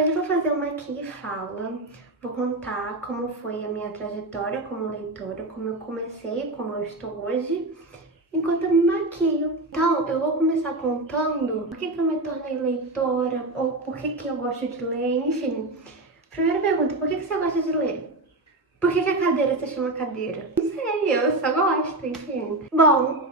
Hoje eu vou fazer uma aqui fala, vou contar como foi a minha trajetória como leitora, como eu comecei, como eu estou hoje, enquanto eu me maquio. Então, eu vou começar contando por que eu me tornei leitora, ou por que eu gosto de ler, enfim. Primeira pergunta, por que você gosta de ler? Por que a cadeira se chama cadeira? Não sei, eu só gosto, enfim. Bom,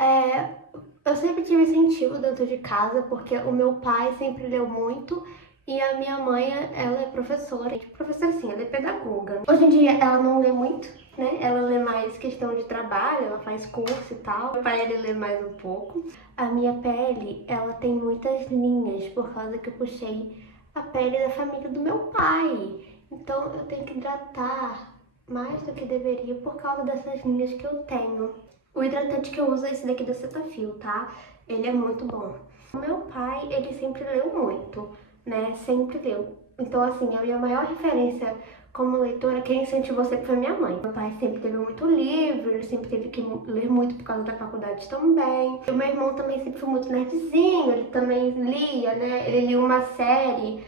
eu sempre tive incentivo dentro de casa, porque o meu pai sempre leu muito e a minha mãe, ela é professora. Professora sim, ela é pedagoga. Hoje em dia ela não lê muito, né? Ela lê mais questão de trabalho, ela faz curso e tal. Meu pai, ele lê mais um pouco. A minha pele, ela tem muitas linhas, por causa que eu puxei a pele da família do meu pai. Então eu tenho que hidratar mais do que deveria por causa dessas linhas que eu tenho. O hidratante que eu uso é esse daqui da Cetaphil, tá? Ele é muito bom. O meu pai, ele sempre leu muito, né? Sempre leu. Então, assim, a minha maior referência como leitora, quem incentivou sempre foi minha mãe. Meu pai sempre teve muito livro, ele sempre teve que ler muito por causa da faculdade também. E o meu irmão também sempre foi muito nerdzinho, ele também lia, né? Ele lia uma série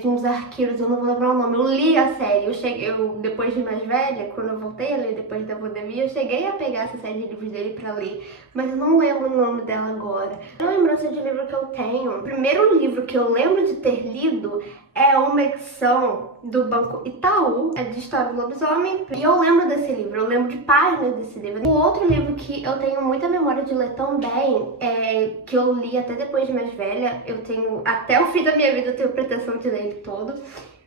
de uns arqueiros, eu não vou lembrar o nome. Eu li a série, depois de mais velha, quando eu voltei a ler depois da pandemia, eu cheguei a pegar essa série de livros dele pra ler, mas eu não lembro o nome dela agora. A lembrança de livro que eu tenho, o primeiro livro que eu lembro de ter lido é uma edição do Banco Itaú, é de história do lobisomem, e eu lembro desse livro, eu lembro de páginas desse livro. O outro livro que eu tenho muita memória de ler também, que eu li até depois de mais velha, eu tenho, até o fim da minha vida eu tenho pretensão de ler ele todo,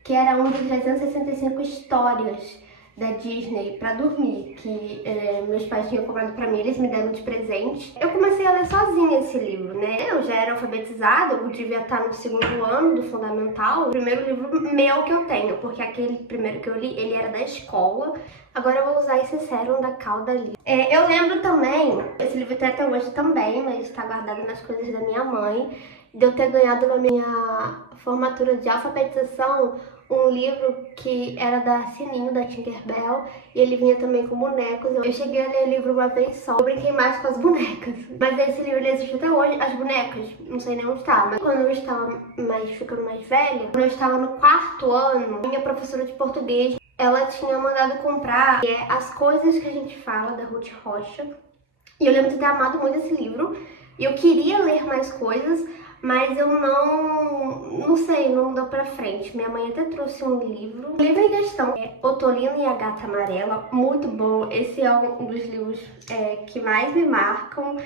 que era um de 365 histórias da Disney pra dormir, que meus pais tinham comprado pra mim, eles me deram de presente. Eu comecei a ler sozinha esse livro, né? Eu já era alfabetizada, eu devia estar no segundo ano do fundamental. O primeiro livro meu que eu tenho, porque aquele primeiro que eu li, ele era da escola. Agora eu vou usar esse Sérum da Cauda Livre. Eu lembro também, esse livro tem até hoje também, mas está guardado nas coisas da minha mãe, de eu ter ganhado na minha formatura de alfabetização um livro que era da Sininho, da Tinkerbell, e ele vinha também com bonecos. Eu cheguei a ler o livro uma vez só, eu brinquei mais com as bonecas. Mas esse livro ele existe até hoje, as bonecas, não sei nem onde tá, mas quando eu estava ficando mais velha, quando eu estava no 4º ano, minha professora de português, ela tinha mandado comprar As Coisas que a Gente Fala, da Ruth Rocha. E eu lembro de ter amado muito esse livro, e eu queria ler mais coisas, mas eu não sei, não deu pra frente. Minha mãe até trouxe um livro. O livro em questão é Otolino e a Gata Amarela, muito bom. Esse é um dos livros que mais me marcam.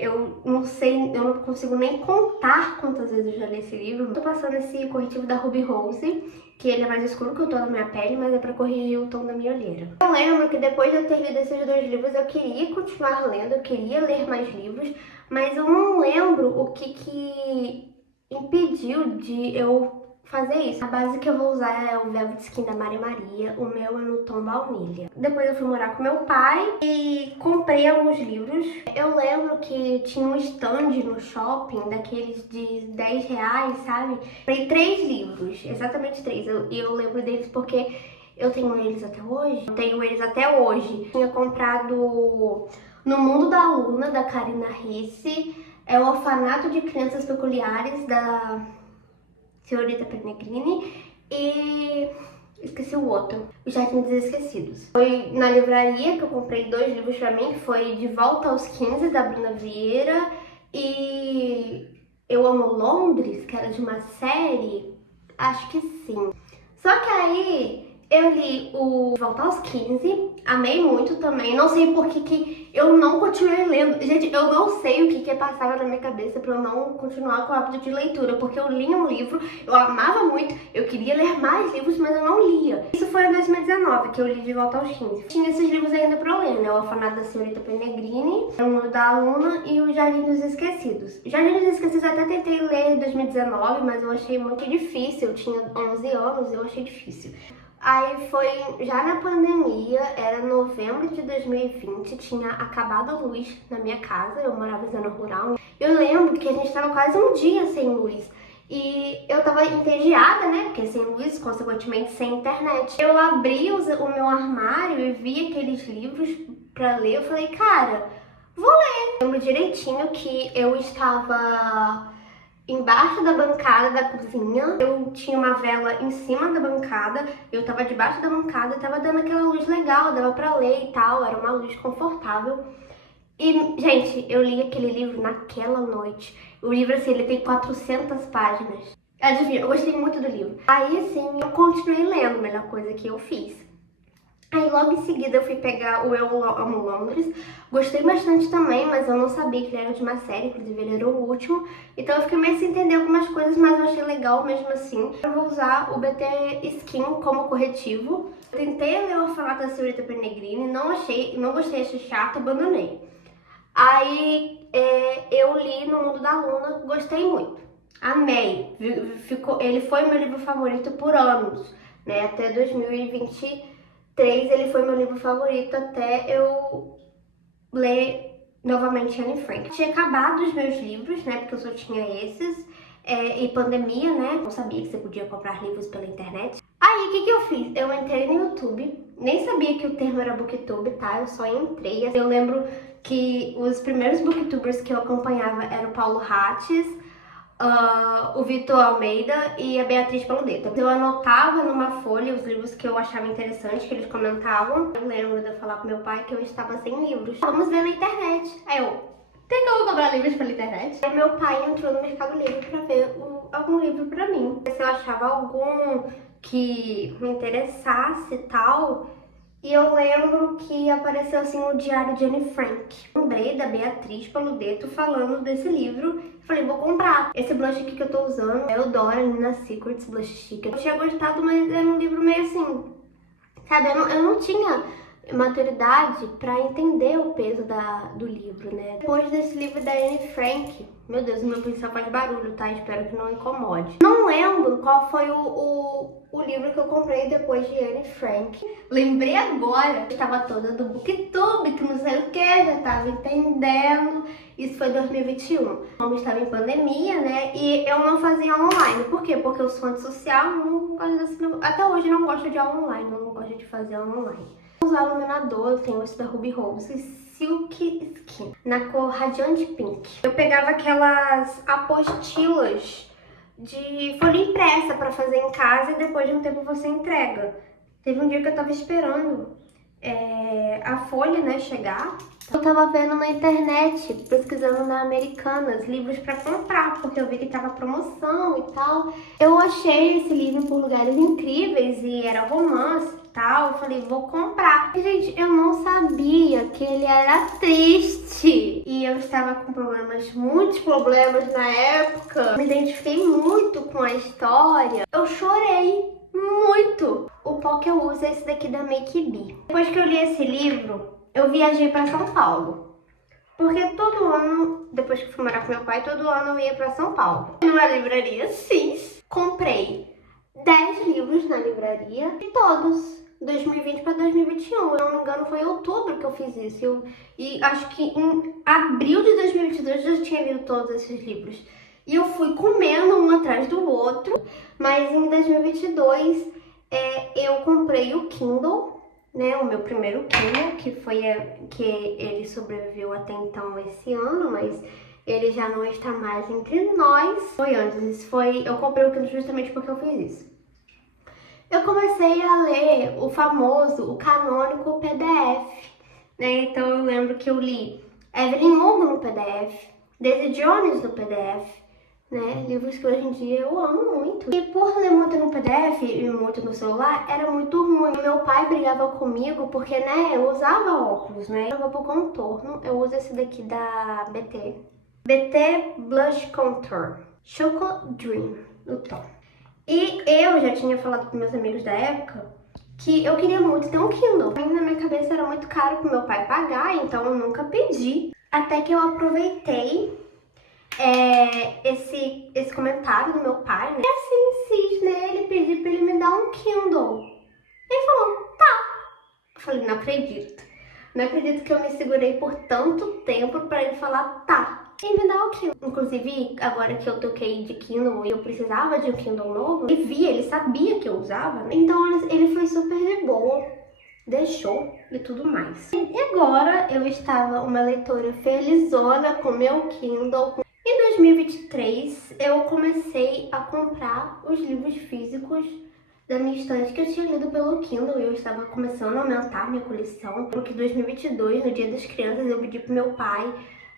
Eu não sei, eu não consigo nem contar quantas vezes eu já li esse livro. Eu tô passando esse corretivo da Ruby Rose, que ele é mais escuro que o tom da minha pele, mas é pra corrigir o tom da minha olheira. Eu lembro que depois de eu ter lido esses 2 livros, eu queria continuar lendo, eu queria ler mais livros, mas eu não lembro o que impediu de eu fazer isso. A base que eu vou usar é o Velvet Skin da Mari Maria, o meu é no tom baunilha. Depois eu fui morar com meu pai e comprei alguns livros. Eu lembro que tinha um stand no shopping, daqueles de 10 reais, sabe? Comprei 3 livros, exatamente 3. E eu lembro deles porque eu tenho eles até hoje. Tinha comprado No Mundo da Luna, da Karina Ricci, é o Orfanato de Crianças Peculiares, da Senhorita Pellegrini, e esqueci o outro, Os Jardins Esquecidos. Foi na livraria que eu comprei 2 livros pra mim, que foi De Volta aos 15, da Bruna Vieira, e Eu Amo Londres, que era de uma série, acho que sim. Só que aí eu li o De Volta aos 15, amei muito também, não sei por que eu não continuei lendo. Gente, eu não sei o que passava na minha cabeça pra eu não continuar com o hábito de leitura, porque eu li um livro, eu amava muito, eu queria ler mais livros, mas eu não lia. Isso foi em 2019 que eu li De Volta aos 15. Tinha esses livros ainda pra eu ler, né? O Orfanato da Senhorita Pellegrini, O Mundo da Aluna e Os Jardins Esquecidos. Jardins Esquecidos eu até tentei ler em 2019, mas eu achei muito difícil, eu tinha 11 anos e eu achei difícil. Aí foi já na pandemia, era novembro de 2020, tinha acabado a luz na minha casa, eu morava em zona rural. Eu lembro que a gente estava quase um dia sem luz e eu tava entediada, né, porque sem luz, consequentemente sem internet. Eu abri o meu armário e vi aqueles livros pra ler, eu falei, cara, vou ler. Eu lembro direitinho que eu estava embaixo da bancada da cozinha. Eu tinha uma vela em cima da bancada, eu tava debaixo da bancada, tava dando aquela luz legal, dava pra ler e tal, era uma luz confortável. E, gente, eu li aquele livro naquela noite. O livro, assim, ele tem 400 páginas. Adivinha, eu gostei muito do livro. Aí, assim, eu continuei lendo, a melhor coisa que eu fiz. Aí, logo em seguida, eu fui pegar o Eu Amo Londres. Gostei bastante também, mas eu não sabia que ele era de uma série, inclusive ele era o último. Então, eu fiquei meio sem entender algumas coisas, mas eu achei legal mesmo assim. Eu vou usar o BT Skin como corretivo. Eu tentei ler o Orfanato da Senhorita Penegrini, não gostei, achei chato, abandonei. Aí, eu li No Mundo da Luna, gostei muito. Amei. Ele foi meu livro favorito por anos, né? Até 2023 ele foi meu livro favorito até eu ler novamente Anne Frank. Tinha acabado os meus livros, né? Porque eu só tinha esses. E pandemia, né? Não sabia que você podia comprar livros pela internet. Aí, o que eu fiz? Eu entrei no YouTube, nem sabia que o termo era booktube, tá? Eu só entrei. Eu lembro que os primeiros booktubers que eu acompanhava eram o Paulo Hatz, o Vitor Almeida e a Beatriz Paludeta. Eu anotava numa folha os livros que eu achava interessantes, que eles comentavam. Eu lembro de eu falar pro meu pai que eu estava sem livros. Vamos ver na internet. Aí eu, tem como comprar livros pela internet? Aí meu pai entrou no Mercado Livre pra ver algum livro pra mim. Se eu achava algum que me interessasse e tal. E eu lembro que apareceu assim no diário de Anne Frank. Lembrei da Beatriz Paludetto falando desse livro. Falei, vou comprar. Esse blush aqui que eu tô usando é o Dora Nina Secrets Blush Chic. Eu tinha gostado, mas era um livro meio assim, sabe? Eu não tinha maturidade pra entender o peso do livro, né? Depois desse livro da Anne Frank, meu Deus, o meu pincel faz barulho, tá? Espero que não incomode. Não lembro qual foi o livro que eu comprei depois de Anne Frank. Lembrei agora, eu estava toda do booktube, que não sei o que, já tava entendendo. Isso foi 2021. Como estava em pandemia, né? E eu não fazia online. Por quê? Porque eu sou antissocial, não gosto desse, até hoje não gosto de aula online, não gosto de fazer aula online. Vou usar o iluminador, eu tenho esse da Ruby Rose Silk Skin, na cor Radiant Pink. Eu pegava aquelas apostilas de folha impressa pra fazer em casa e depois de um tempo você entrega. Teve um dia que eu tava esperando a folha, né, chegar. Eu tava vendo na internet, pesquisando na Americanas, livros pra comprar, porque eu vi que tava promoção e tal. Eu achei esse livro por lugares incríveis e era romance e tal. Eu falei, vou comprar. E, gente, eu não sabia que ele era triste. E eu estava com muitos problemas na época. Me identifiquei muito com a história. Eu chorei muito. O pó que eu uso é esse daqui da Make Be. Depois que eu li esse livro, eu viajei para São Paulo. Porque todo ano, depois que fui morar com meu pai, todo ano eu ia para São Paulo. Numa livraria Cis, comprei 10 livros na livraria e todos, 2020 para 2021. Se não me engano, foi em outubro que eu fiz isso. E acho que em abril de 2022 eu já tinha lido todos esses livros. E eu fui comendo um atrás do outro, mas em 2022 eu comprei o Kindle, né, o meu primeiro Kindle, que ele sobreviveu até então esse ano, mas ele já não está mais entre nós. Foi antes, eu comprei o Kindle justamente porque eu fiz isso. Eu comecei a ler o canônico PDF, né, então eu lembro que eu li Evelyn Hugo no PDF, Daisy Jones no PDF, né? Livros que hoje em dia eu amo muito. E por ler muito no PDF e muito no celular, era muito ruim. Meu pai brigava comigo porque, né, eu usava óculos, né? Eu vou pro contorno, eu uso esse daqui da BT. BT Blush Contour. Choco Dream, o tom. E eu já tinha falado com meus amigos da época que eu queria muito ter um Kindle. Na minha cabeça era muito caro pro meu pai pagar, então eu nunca pedi. Até que eu aproveitei esse comentário do meu pai, né? E assim, insisto nele, pedi pra ele me dar um Kindle. Ele falou, tá. Eu falei, não acredito. Não acredito que eu me segurei por tanto tempo pra ele falar, tá. E me dar o Kindle. Inclusive, agora que eu toquei de Kindle e eu precisava de um Kindle novo, ele sabia que eu usava, né? Então ele foi super de boa, deixou e tudo mais. E agora eu estava uma leitora felizona com meu Kindle. Em 2023, eu comecei a comprar os livros físicos da minha estante que eu tinha lido pelo Kindle e eu estava começando a aumentar minha coleção. Porque em 2022, no Dia das Crianças, eu pedi pro meu pai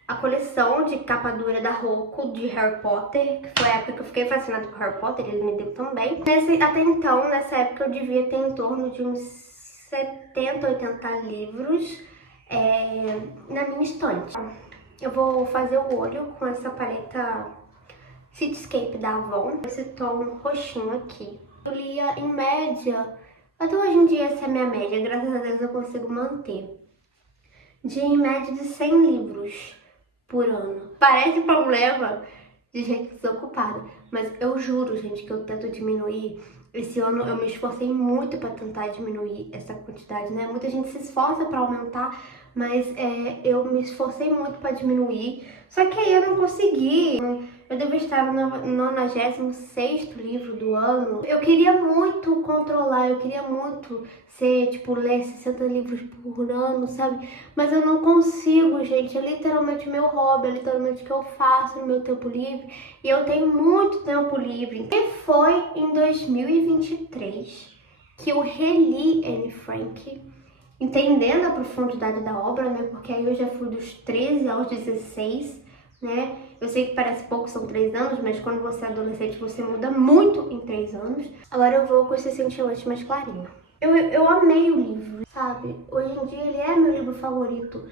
a coleção de capa dura da Roku de Harry Potter, que foi a época que eu fiquei fascinada com Harry Potter, ele me deu também. Até então, nessa época, eu devia ter em torno de uns 70, 80 livros na minha estante. Eu vou fazer o olho com essa paleta Cityscape da Avon, esse tom roxinho aqui. Eu lia em média, até hoje em dia essa é a minha média, graças a Deus eu consigo manter, de em média de 100 livros por ano. Parece problema de gente desocupada, mas eu juro, gente, que eu tento diminuir. Esse ano eu me esforcei muito para tentar diminuir essa quantidade, né? Muita gente se esforça para aumentar, mas eu me esforcei muito para diminuir. Só que aí eu não consegui. Eu devo estar no 96º livro do ano. Eu queria muito controlar, eu queria muito ser, tipo, ler 60 livros por ano, sabe? Mas eu não consigo, gente. É literalmente o meu hobby, é literalmente o que eu faço no meu tempo livre. E eu tenho muito tempo livre. E foi em 2023 que eu reli Anne Frank, entendendo a profundidade da obra, né? Porque aí eu já fui dos 13 aos 16, né? Eu sei que parece pouco, são 3 anos, mas quando você é adolescente você muda muito em 3 anos. Agora eu vou com esse cintilante mais clarinho. Eu amei o livro, sabe? Hoje em dia ele é meu livro favorito.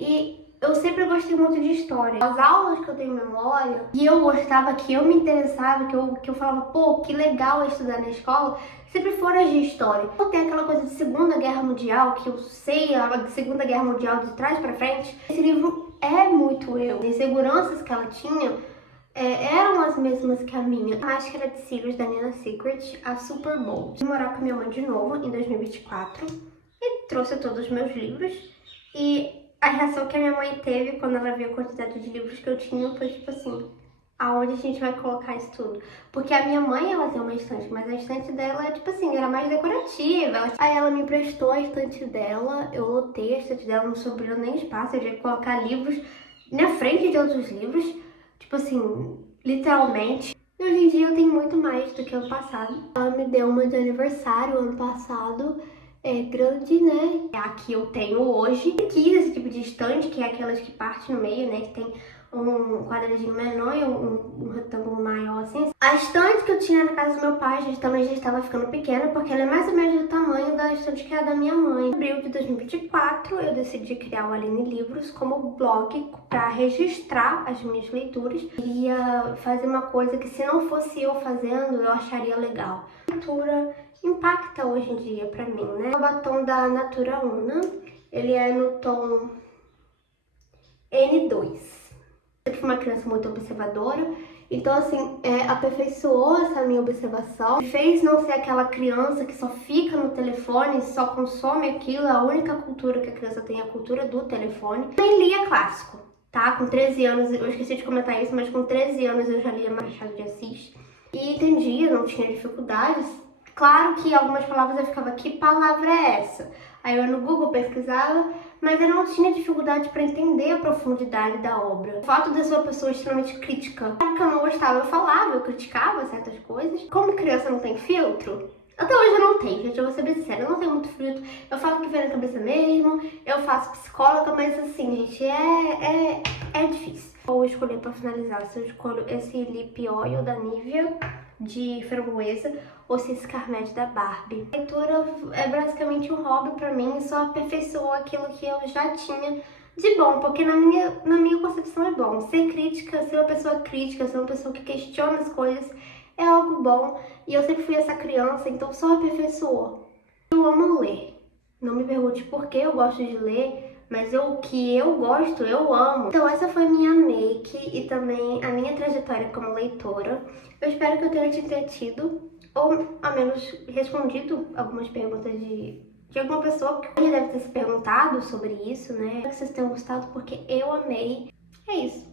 E eu sempre gostei muito de história. As aulas que eu tenho memória, que eu gostava, que eu me interessava, que eu falava, pô, que legal estudar na escola, sempre foram as de história. Tem aquela coisa de Segunda Guerra Mundial, que eu sei a Segunda Guerra Mundial de trás pra frente. Esse livro é muito eu. As inseguranças que ela tinha eram as mesmas que a minha. A Máscara de Cílios, da Nina Secret, a Super Bowl. Fui morar com minha mãe de novo, em 2024, e trouxe todos os meus livros. E a reação que a minha mãe teve quando ela viu a quantidade de livros que eu tinha foi tipo assim, aonde a gente vai colocar isso tudo? Porque a minha mãe, ela tem uma estante, mas a estante dela, tipo assim, era mais decorativa. Aí ela me emprestou a estante dela, eu lotei a estante dela, não sobrou nem espaço, eu tinha que colocar livros na frente de outros livros, tipo assim, literalmente. E hoje em dia eu tenho muito mais do que ano passado. Ela me deu uma de aniversário ano passado, grande, né? A que eu tenho hoje. Eu quis esse tipo de estante, que é aquelas que parte no meio, né? Que tem um quadradinho menor e um retângulo maior, assim. A estante que eu tinha na casa do meu pai também já estava ficando pequena, porque ela é mais ou menos do tamanho da estante que é a da minha mãe. Em abril de 2024, eu decidi criar o Aline Livros como blog para registrar as minhas leituras. Queria fazer uma coisa que, se não fosse eu fazendo, eu acharia legal. A leitura impacta hoje em dia pra mim, né? O batom da Natura Una, ele é no tom N2. Eu fui uma criança muito observadora, então assim, aperfeiçoou essa minha observação, fez não ser aquela criança que só fica no telefone, só consome aquilo. A única cultura que a criança tem é a cultura do telefone. Eu nem lia clássico, tá? Com 13 anos, eu esqueci de comentar isso, mas com 13 anos eu já lia Machado de Assis e entendia, não tinha dificuldades. Claro que algumas palavras eu ficava, que palavra é essa? Aí eu no Google pesquisava, mas eu não tinha dificuldade para entender a profundidade da obra. O fato de eu ser uma pessoa extremamente crítica, que eu não gostava, eu falava, eu criticava certas coisas. Como criança não tem filtro, até hoje eu não tenho, gente, eu vou ser bem sincera, eu não tenho muito filtro. Eu falo o que vem na cabeça mesmo, eu faço psicóloga, mas assim, gente, é difícil. Vou escolher para finalizar se eu escolho esse Lip Oil da Nivea de framboesa ou se esse Carmete da Barbie. A leitura é basicamente um hobby pra mim, só aperfeiçoou aquilo que eu já tinha de bom, porque na minha concepção é bom. Ser crítica, ser uma pessoa crítica, ser uma pessoa que questiona as coisas é algo bom, e eu sempre fui essa criança, então só aperfeiçoou. Eu amo ler. Não me pergunte por que eu gosto de ler, mas o que eu gosto, eu amo. Então essa foi minha make e também a minha trajetória como leitora. Eu espero que eu tenha te entretido, ou ao menos respondido algumas perguntas de alguma pessoa que já deve ter se perguntado sobre isso, né? Espero que vocês tenham gostado, porque eu amei. É isso.